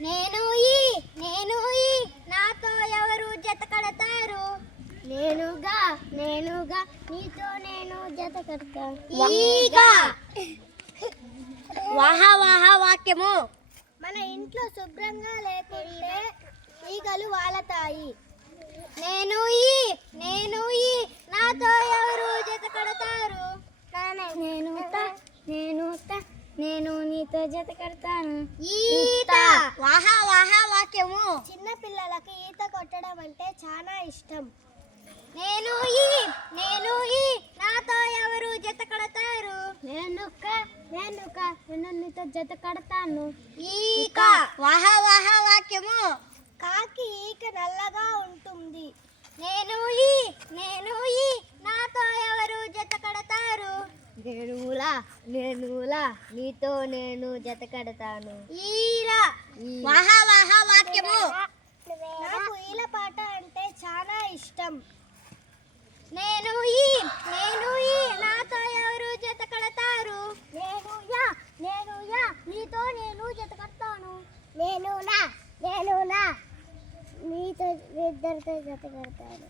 నేను ఈ నేను ఈ నాతో ఎవరు జత కడతారు? నేనుగా నేనుగా నీతో నేను జత కడతా. ఈగా వాహ వాహ వాక్యము. మన ఇంట్లో శుభ్రంగా లేకుంటే ఈగలు వాలతాయి. నేను ఈ నాతో ఎవరు జత కడతారు? నేను నీతో జత కడతాను. ఈత వాహ వాహ వాక్యము. చిన్న పిల్లలకి ఈత కొట్టడం అంటే చాలా ఇష్టం. నేను ఈ నాతో ఎవరు జత కడతారు? నేను నీతో జత కడతాను. ఈక వాహ వాహ వాక్యము. కాకి ఈక నల్లగా ఉంటుంది. నేను ఈ నాతో ఎవరు జత కడతారు? నేనులా నీతో నేను జత కడతాను. ఈల వాహ వాహ వాక్యము. నాకు ఈల పాట అంటే చాలా ఇష్టం. నేను ఈ నాతో ఎవరు జత కడతారు? నేనుయా నీతో నేను జత కడతాను. నేనులా నీతో ఇద్దరితో జత కడతాను.